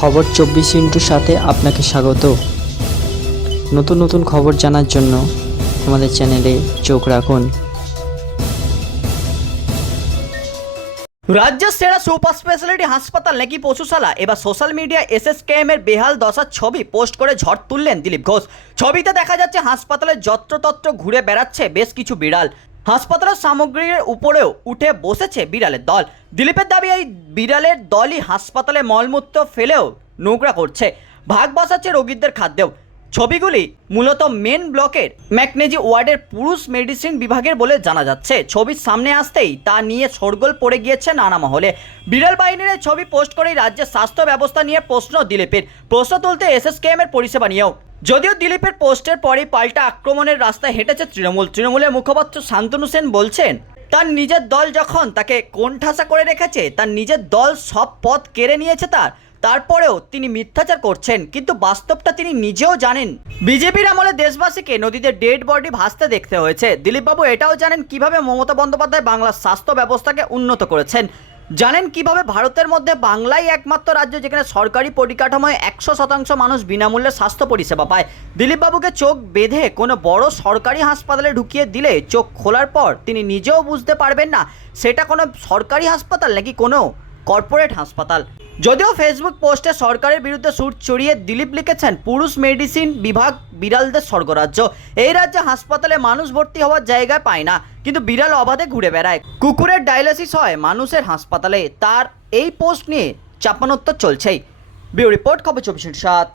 খবর চব্বিশ ইন্টুর সাথে আপনাকে স্বাগত। নতুন নতুন খবর জানার জন্য আমাদের চ্যানেলে চোখ রাখুন। রাজ্যের সেরা সুপার স্পেশালিটি হাসপাতাল নাকি পশুশালা? এবার সোশ্যাল মিডিয়া এস এসএসকেএম এর বেহাল দশার ছবি পোস্ট করে ঝড় তুললেন দিলীপ ঘোষ। ছবিতে দেখা যাচ্ছে হাসপাতালে যত্রতত্র ঘুরে বেড়াচ্ছে বেশ কিছু বিড়াল। হাসপাতালের সামগ্রীর উপরেও উঠে বসেছে বিড়ালের দল। দিলীপের দাবি, এই বিড়ালের দলই হাসপাতালে মলমূত্র ফেলেও নোংরা করছে। ভাগ বসাচ্ছে রোগীদের খাদ্যেও। ছবিগুলি মূলত মেন ব্লকের ম্যাকনেজি ওয়ার্ডের পুরুষ মেডিসিন বিভাগের বলে জানা যাচ্ছে। ছবির সামনে আসতেই তা নিয়ে শোরগোল পড়ে গিয়েছে নানা মহলে। বিড়াল বাহিনীর ছবি পোস্ট করেই রাজ্যের স্বাস্থ্য ব্যবস্থা নিয়ে প্রশ্ন দিলীপের। প্রশ্ন তুলতে এসএসকেএম এর পরিষেবা নিয়েও। যদিও দিলীপের পোস্টের পরেই পাল্টা আক্রমণের রাস্তায় হেঁটেছে তৃণমূল। তৃণমূলের মুখপাত্র শান্তনু সেন বলছেন, তার নিজের দল যখন তাকে কোণঠাসা করে রেখেছে, তার নিজের দল সব পথ কেড়ে নিয়েছে তার। তারপরেও তিনি মিথ্যাচার করছেন, কিন্তু বাস্তবটা তিনি নিজেও জানেন। বিজেপির আমলে দেশবাসীকে নদীতে ডেড বডি ভাসতে দেখতে হয়েছে। দিলীপবাবু এটাও জানেন কীভাবে মমতা বন্দ্যোপাধ্যায় বাংলার স্বাস্থ্য ব্যবস্থাকে উন্নত করেছেন। জানেন কীভাবে ভারতের মধ্যে বাংলাই একমাত্র রাজ্য যেখানে সরকারি পরিকাঠামোয় একশো শতাংশ মানুষ বিনামূল্যে স্বাস্থ্য পরিষেবা পায়। দিলীপবাবুকে চোখ বেঁধে কোনো বড় সরকারি হাসপাতালে ঢুকিয়ে দিলে চোখ খোলার পর তিনি নিজেও বুঝতে পারবেন না, সেটা কোনো সরকারি হাসপাতাল নাকি কোনো কর্পোরেট হাসপাতাল। যদিও ফেসবুক পোস্টে সরকারের বিরুদ্ধে সুর চড়িয়ে দিলীপ লিখেছেন, পুরুষ মেডিসিন বিভাগ বিড়ালদের স্বর্গরাজ্য। এই রাজ্যে হাসপাতালে মানুষ ভর্তি হওয়ার জায়গা পায় না, কিন্তু বিড়াল অবাধে ঘুরে বেড়ায়। কুকুরের ডায়ালিসিস হয় মানুষের হাসপাতালে। তার এই পোস্ট নিয়ে চাপানোত্তর চলছেই। বিউ রিপোর্ট, খবর চব্বিশ সাত।